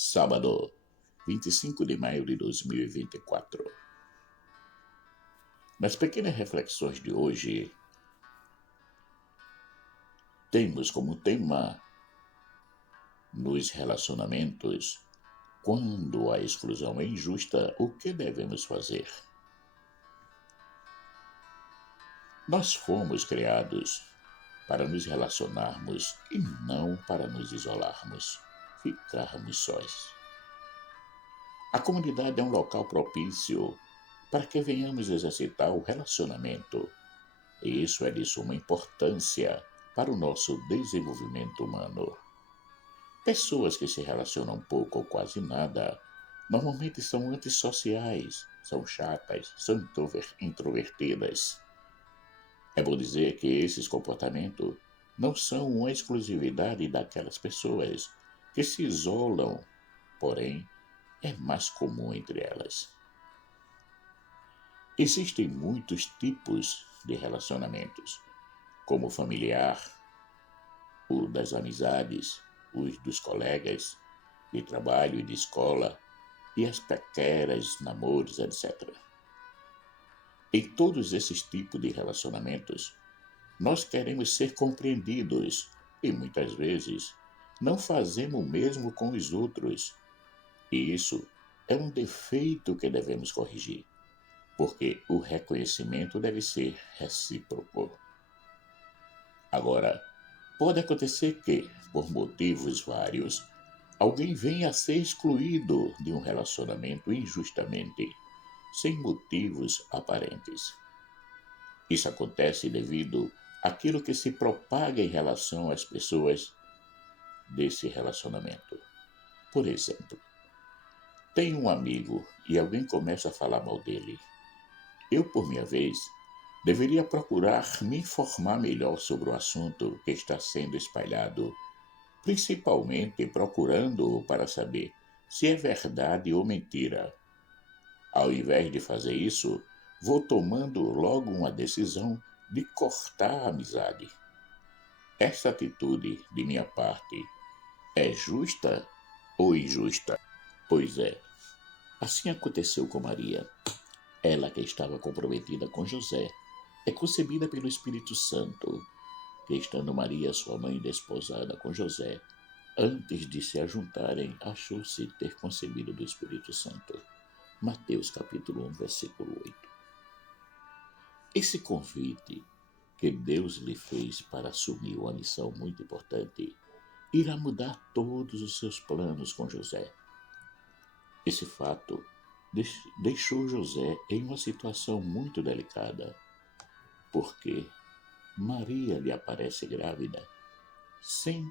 Sábado, 25 de maio de 2024. Nas pequenas reflexões de hoje, temos como tema nos relacionamentos: quando a exclusão é injusta, o que devemos fazer? Nós fomos criados para nos relacionarmos e não para nos isolarmos, ficarmos sós. A comunidade é um local propício para que venhamos exercitar o relacionamento, e isso é de suma importância para o nosso desenvolvimento humano. Pessoas que se relacionam pouco ou quase nada normalmente são antissociais, são chatas, são introvertidas. É bom dizer que esses comportamentos não são uma exclusividade daquelas pessoas que se isolam, porém, é mais comum entre elas. Existem muitos tipos de relacionamentos, como o familiar, o das amizades, os dos colegas de trabalho e de escola, e as paqueras, namoros, etc. Em todos esses tipos de relacionamentos, nós queremos ser compreendidos e muitas vezes não fazemos o mesmo com os outros. E isso é um defeito que devemos corrigir, porque o reconhecimento deve ser recíproco. Agora, pode acontecer que, por motivos vários, alguém venha a ser excluído de um relacionamento injustamente, sem motivos aparentes. Isso acontece devido àquilo que se propaga em relação às pessoas desse relacionamento. Por exemplo, tem um amigo e alguém começa a falar mal dele. Eu, por minha vez, deveria procurar me informar melhor sobre o assunto que está sendo espalhado, principalmente procurando para saber se é verdade ou mentira. Ao invés de fazer isso, vou tomando logo uma decisão de cortar a amizade. Essa atitude, de minha parte, é justa ou injusta? Pois é, assim aconteceu com Maria. Ela, que estava comprometida com José, é concebida pelo Espírito Santo, que, estando Maria, sua mãe, desposada com José, antes de se ajuntarem, achou-se ter concebido do Espírito Santo. Mateus capítulo 1, versículo 8. Esse convite que Deus lhe fez para assumir uma missão muito importante irá mudar todos os seus planos com José. Esse fato deixou José em uma situação muito delicada, porque Maria lhe aparece grávida sem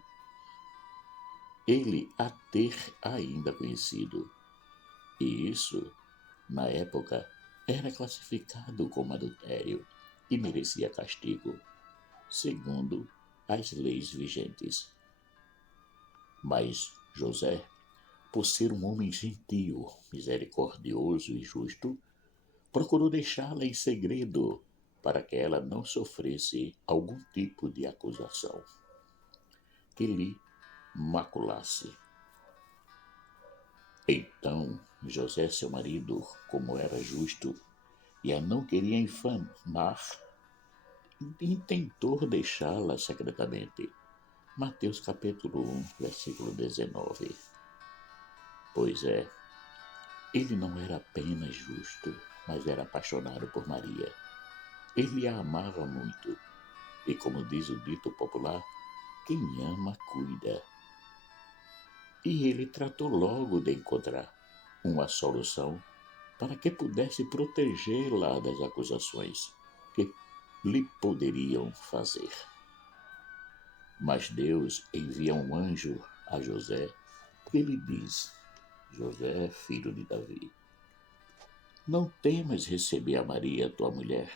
ele a ter ainda conhecido. E isso, na época, era classificado como adultério e merecia castigo, segundo as leis vigentes. Mas José, por ser um homem gentil, misericordioso e justo, procurou deixá-la em segredo para que ela não sofresse algum tipo de acusação que lhe maculasse. Então, José, seu marido, como era justo e a não queria infamar, intentou deixá-la secretamente. Mateus capítulo 1, versículo 19. Pois é, ele não era apenas justo, mas era apaixonado por Maria. Ele a amava muito. E como diz o dito popular, quem ama, cuida. E ele tratou logo de encontrar uma solução para que pudesse protegê-la das acusações que lhe poderiam fazer. Mas Deus envia um anjo a José que lhe diz: José, filho de Davi, não temas receber a Maria, tua mulher,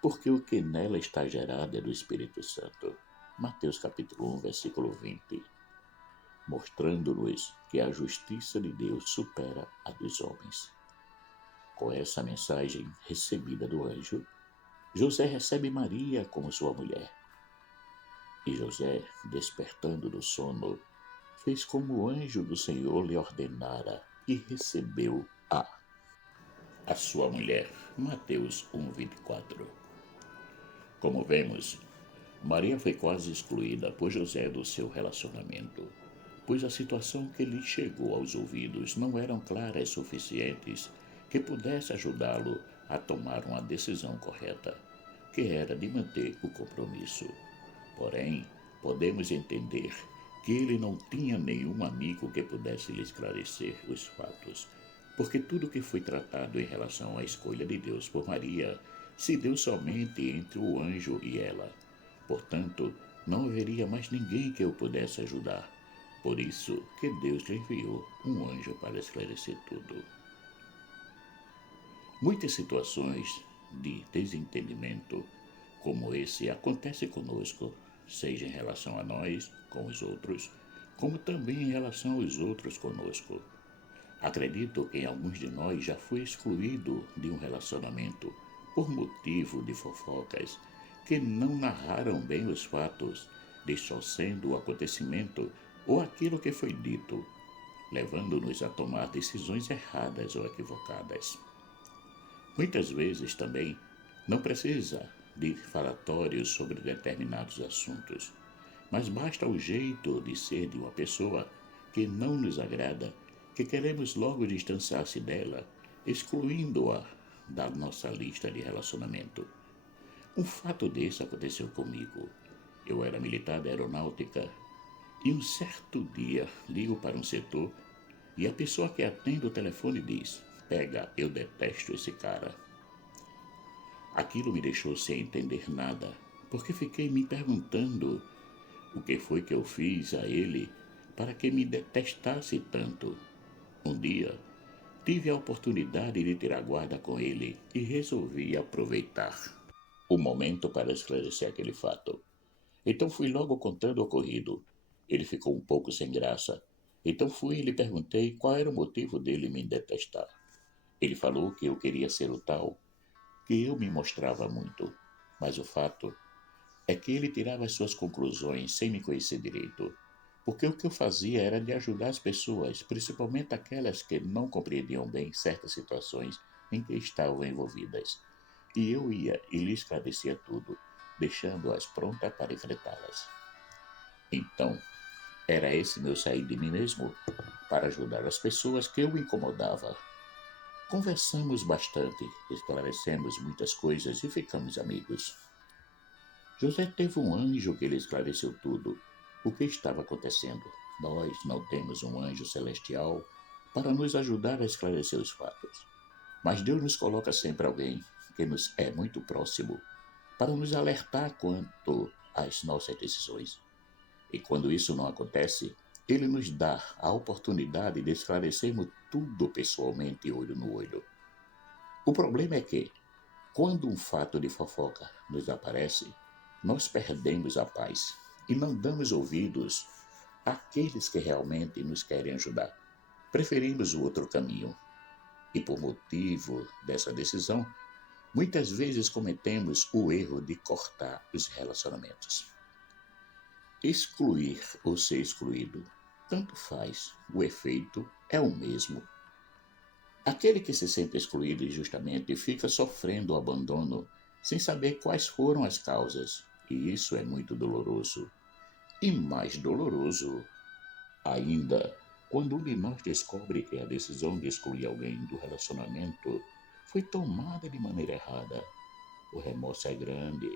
porque o que nela está gerado é do Espírito Santo. Mateus capítulo 1, versículo 20. Mostrando-nos que a justiça de Deus supera a dos homens. Com essa mensagem recebida do anjo, José recebe Maria como sua mulher. E José, despertando do sono, fez como o anjo do Senhor lhe ordenara e recebeu a sua mulher. Mateus 1:24. Como vemos, Maria foi quase excluída por José do seu relacionamento, pois a situação que lhe chegou aos ouvidos não eram claras suficientes que pudesse ajudá-lo a tomar uma decisão correta, que era de manter o compromisso. Porém, podemos entender que ele não tinha nenhum amigo que pudesse lhe esclarecer os fatos, porque tudo que foi tratado em relação à escolha de Deus por Maria se deu somente entre o anjo e ela. Portanto, não haveria mais ninguém que o pudesse ajudar. Por isso que Deus lhe enviou um anjo para esclarecer tudo. Muitas situações de desentendimento como esse acontecem conosco, seja em relação a nós com os outros, como também em relação aos outros conosco. Acredito que alguns de nós já foi excluído de um relacionamento por motivo de fofocas que não narraram bem os fatos, distorcendo o acontecimento ou aquilo que foi dito, levando-nos a tomar decisões erradas ou equivocadas. Muitas vezes também não precisa de falatórios sobre determinados assuntos, mas basta o jeito de ser de uma pessoa que não nos agrada, que queremos logo distanciar-se dela, excluindo-a da nossa lista de relacionamento. Um fato desse aconteceu comigo. Eu era militar da aeronáutica e um certo dia ligo para um setor e a pessoa que atende o telefone diz: "Pega, eu detesto esse cara." Aquilo me deixou sem entender nada, porque fiquei me perguntando o que foi que eu fiz a ele para que me detestasse tanto. Um dia, tive a oportunidade de tirar guarda com ele e resolvi aproveitar o momento para esclarecer aquele fato. Então fui logo contando o ocorrido. Ele ficou um pouco sem graça. Então fui e lhe perguntei qual era o motivo dele me detestar. Ele falou que eu queria ser o tal, que eu me mostrava muito. Mas o fato é que ele tirava as suas conclusões sem me conhecer direito, porque o que eu fazia era de ajudar as pessoas, principalmente aquelas que não compreendiam bem certas situações em que estavam envolvidas. E eu ia e lhe esclarecia tudo, deixando-as prontas para enfrentá-las. Então, era esse meu sair de mim mesmo para ajudar as pessoas que eu incomodava. Conversamos bastante, esclarecemos muitas coisas e ficamos amigos. José teve um anjo que lhe esclareceu tudo, o que estava acontecendo. Nós não temos um anjo celestial para nos ajudar a esclarecer os fatos. Mas Deus nos coloca sempre alguém que nos é muito próximo para nos alertar quanto às nossas decisões. E quando isso não acontece, Ele nos dá a oportunidade de esclarecermos tudo pessoalmente, olho no olho. O problema é que, quando um fato de fofoca nos aparece, nós perdemos a paz e não damos ouvidos àqueles que realmente nos querem ajudar. Preferimos o outro caminho. E por motivo dessa decisão, muitas vezes cometemos o erro de cortar os relacionamentos. Excluir ou ser excluído, tanto faz, o efeito é o mesmo. Aquele que se sente excluído injustamente fica sofrendo o abandono sem saber quais foram as causas, e isso é muito doloroso. E mais doloroso ainda quando um de nós descobre que a decisão de excluir alguém do relacionamento foi tomada de maneira errada. O remorso é grande,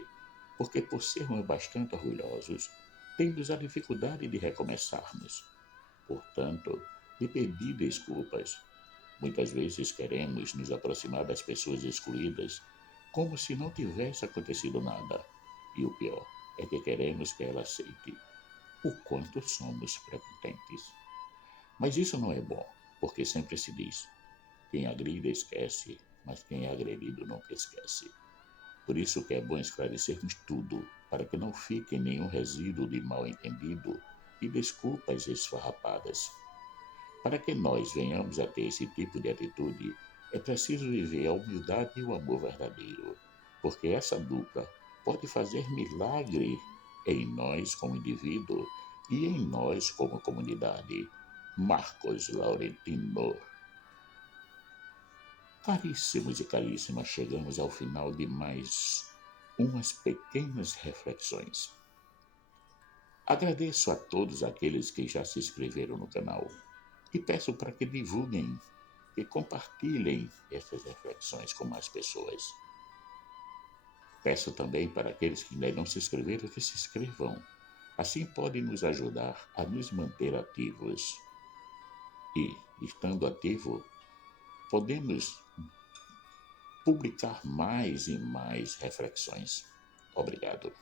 porque por sermos bastante orgulhosos, temos a dificuldade de recomeçarmos. Portanto, de pedir desculpas. Muitas vezes queremos nos aproximar das pessoas excluídas como se não tivesse acontecido nada. E o pior é que queremos que ela aceite o quanto somos prepotentes. Mas isso não é bom, porque sempre se diz: quem agride esquece, mas quem é agredido nunca esquece. Por isso que é bom esclarecermos tudo, para que não fique nenhum resíduo de mal-entendido e desculpas esfarrapadas. Para que nós venhamos a ter esse tipo de atitude, é preciso viver a humildade e o amor verdadeiro, porque essa dupla pode fazer milagre em nós como indivíduo, e em nós como comunidade. Marcos Laurentino. Caríssimos e caríssimas, chegamos ao final de mais umas pequenas reflexões. Agradeço a todos aqueles que já se inscreveram no canal e peço para que divulguem e compartilhem essas reflexões com mais pessoas. Peço também para aqueles que ainda não se inscreveram que se inscrevam. Assim podem nos ajudar a nos manter ativos. E, estando ativo, podemos publicar mais e mais reflexões. Obrigado.